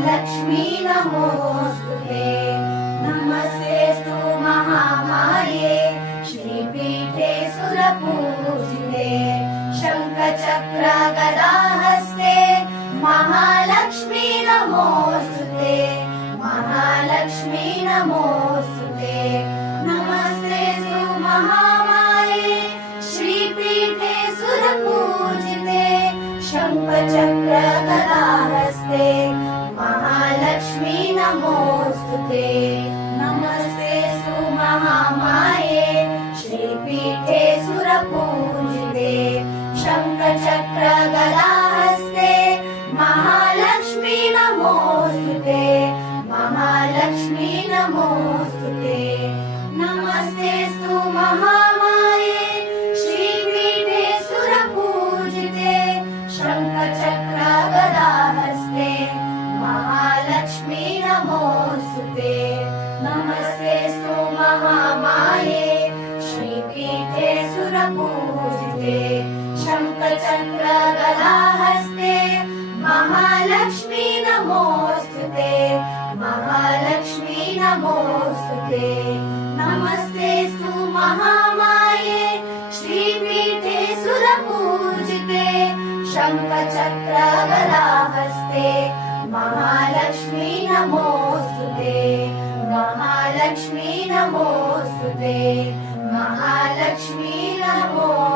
महालक्ष्मी नमोस्तुते। नमस्तेऽस्तु महामाये श्रीपीठे सुरपूजिते। शङ्खचक्र गदाहस्ते महालक्ष्मी नमोस्तुते। महालक्ष्मी नमोस्तुते। नमस्तेऽस्तु महामाये श्रीपीठे सुरपूजिते। शङ्खचक्र गदाहस्ते महालक्ष्मी नमोस्तुते। नमस्तेऽस्तु महामाये श्रीपीठे सुरपूजिते। शङ्खचक्र गदाहस्ते महालक्ष्मी नमोस्तुते। महालक्ष्मी नमोस्तुते। नमस्तेऽस्तु महामाये श्रीपीठे सुरपूजिते। शङ्खचक्र गदाहस्ते महालक्ष्मी नमोस्तुते। नमस्तेऽस्तु महामाये श्रीपीठे सुरपूजिते। शङ्खचक्र गदाहस्ते महालक्ष्मी नमोस्तुते। महालक्ष्मी नमोस्तुते। नमस्तेऽस्तु महामाये श्रीपीठे सुरपूजिते। शङ्खचक्र गदाहस्ते महालक्ष्मी नमोस्तुते। महालक्ष्मी नमोस्तुते। महालक्ष्मी नमो